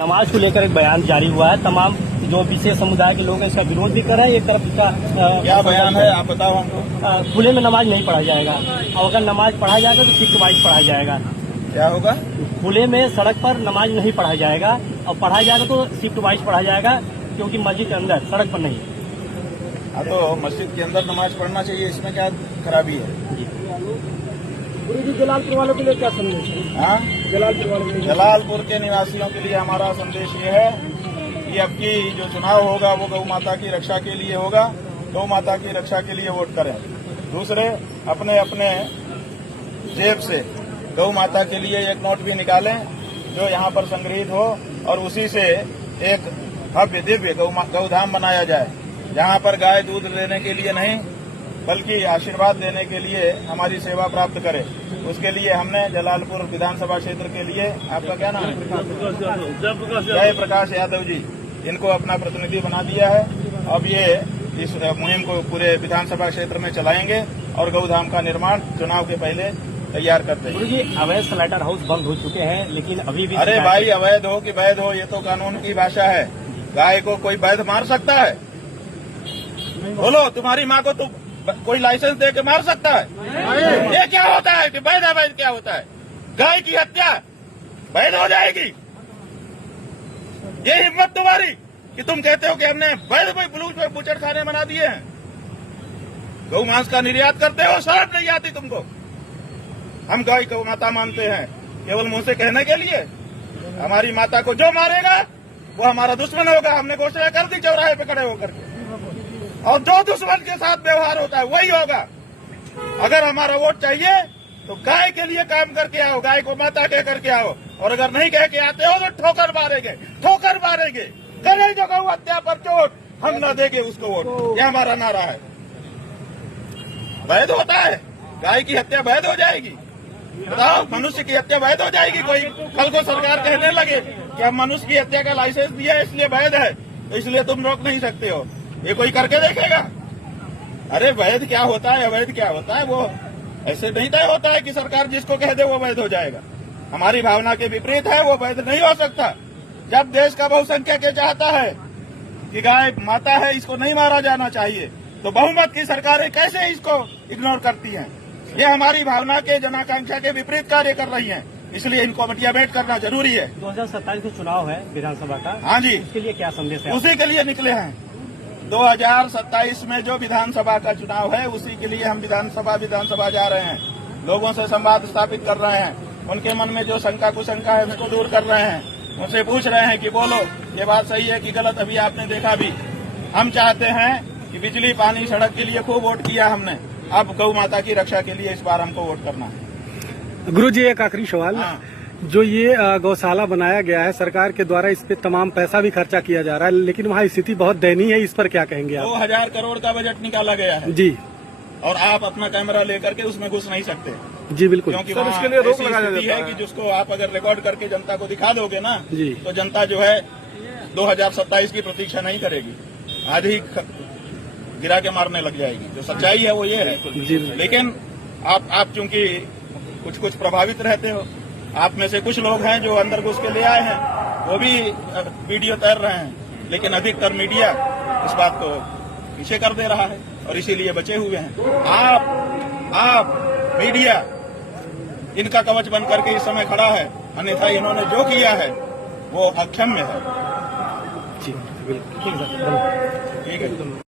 नमाज को लेकर एक बयान जारी हुआ है। तमाम जो विशेष समुदाय के लोग हैं इसका विरोध भी कर रहे हैं। एक तरफ इसका क्या बयान है आप बताओ हमको। खुले में नमाज नहीं पढ़ा जाएगा और अगर नमाज पढ़ा जाएगा तो शिफ्ट वाइज पढ़ा जाएगा। क्या होगा? खुले में सड़क पर नमाज नहीं पढ़ा जाएगा और पढ़ा जाएगा तो शिफ्ट वाइज पढ़ा जाएगा, क्योंकि मस्जिद के अंदर सड़क पर नहीं। हाँ, तो मस्जिद के अंदर नमाज पढ़ना चाहिए, इसमें क्या खराबी है? गुरुजी, जलालपुर वालों के लिए क्या संदेश है? हाँ, जलालपुर वालों के लिए जलालपुर के निवासियों के लिए हमारा संदेश ये है कि अब की जो चुनाव होगा वो गौ माता की रक्षा के लिए होगा। गौ माता की रक्षा के लिए वोट करें। दूसरे, अपने अपने जेब से गौ माता के लिए एक नोट भी निकालें जो यहाँ पर संग्रहित हो और उसी से एक भव्य दिव्य गौधाम बनाया जाए, जहाँ पर गाय दूध देने के लिए नहीं बल्कि आशीर्वाद देने के लिए हमारी सेवा प्राप्त करे। उसके लिए हमने जलालपुर विधानसभा क्षेत्र के लिए, आपका क्या नाम है? जय प्रकाश यादव जी, इनको अपना प्रतिनिधि बना दिया है। अब ये इस मुहिम को पूरे विधानसभा क्षेत्र में चलाएंगे और गौधाम का निर्माण चुनाव के पहले तैयार करते हैं। गुरुजी, अवैध स्लाइटर हाउस बंद हो चुके हैं, लेकिन अभी भी अरे भाई, अवैध हो कि वैध हो, ये तो कानून की भाषा है। गाय को कोई वैध मार सकता है? बोलो, तुम्हारी माँ को तुम कोई लाइसेंस दे के मार सकता है? ये क्या होता है कि वैध अवैध क्या होता है? गाय की हत्या वैध हो जाएगी? ये हिम्मत तुम्हारी कि तुम कहते हो कि हमने वैध में बुचड़ खाने बना दिए हैं। गौ मांस का निर्यात करते हो, शर्म नहीं आती तुमको? हम गाय को माता मानते हैं केवल मुंह से कहने के लिए। हमारी माता को जो मारेगा वो हमारा दुश्मन होगा। हमने घोषणा कर दी चौराहे पे खड़े होकर के, और जो दुश्मन के साथ व्यवहार होता है वही होगा। अगर हमारा वोट चाहिए तो गाय के लिए काम करके आओ, गाय को माता कह करके आओ, और अगर नहीं कह के आते हो तो ठोकर मारेंगे, ठोकर मारेंगे। करे जो गौ हत्या पर चोट, हम न देंगे उसको वोट, ये हमारा नारा है। वैध होता है? गाय की हत्या वैध हो जाएगी? बताओ, मनुष्य की हत्या वैध हो जाएगी? कोई कल को सरकार कहने लगे कि हम मनुष्य की हत्या का लाइसेंस दिया है इसलिए वैध है, तो इसलिए तुम रोक नहीं सकते हो। ये कोई करके देखेगा? अरे वैध क्या होता है, अवैध क्या होता है? वो ऐसे नहीं तय होता है कि सरकार जिसको कह दे वो वैध हो जाएगा। हमारी भावना के विपरीत है, वो वैध नहीं हो सकता। जब देश का बहुसंख्यक ये चाहता है कि गाय माता है, इसको नहीं मारा जाना चाहिए, तो बहुमत की सरकारें कैसे इसको इग्नोर करती हैं? ये हमारी भावना के, जनाकांक्षा के विपरीत कार्य कर रही हैं। इसलिए इनको डिबेट करना जरूरी है। 2027 में चुनाव है विधानसभा का। हाँ जी, इसके लिए क्या संदेश है? उसी के लिए निकले हैं। 2027 में जो विधानसभा का चुनाव है उसी के लिए हम विधानसभा जा रहे हैं। लोगों से संवाद स्थापित कर रहे हैं, उनके मन में जो शंका कुशंका है उसको दूर कर रहे हैं। उनसे पूछ रहे हैं कि बोलो, ये बात सही है कि गलत? अभी आपने देखा भी, हम चाहते हैं कि बिजली, पानी, सड़क के लिए खूब वोट किया हमने, अब गौ माता की रक्षा के लिए इस बार हमको वोट करना है। गुरुजी, एक आखिरी सवाल। हाँ। जो ये गौशाला बनाया गया है, सरकार के द्वारा इस पे तमाम पैसा भी खर्चा किया जा रहा है, लेकिन वहाँ स्थिति बहुत दयनीय है। इस पर क्या कहेंगे आप? 2000 करोड़ का बजट निकाला गया है जी, और आप अपना कैमरा लेकर के उसमें घुस नहीं सकते। जी बिल्कुल, क्योंकि वहाँ इसके लिए रोक लगा देती है कि जिसको आप अगर रिकॉर्ड करके जनता को दिखा दोगे ना जी, तो जनता जो है 2027 की प्रतीक्षा नहीं करेगी, आज ही गिरा के मारने लग जाएगी। जो सच्चाई है वो ये है जी। लेकिन आप चूंकि कुछ प्रभावित रहते हो, आप में से कुछ लोग हैं जो अंदर घुस के ले आए हैं, वो भी वीडियो तैर रहे हैं, लेकिन अधिकतर मीडिया इस बात को पीछे कर दे रहा है और इसीलिए बचे हुए हैं। आप मीडिया इनका कवच बन करके इस समय खड़ा है, अन्यथा इन्होंने जो किया है वो अक्षम्य है। जी बिल्कुल, ठीक है।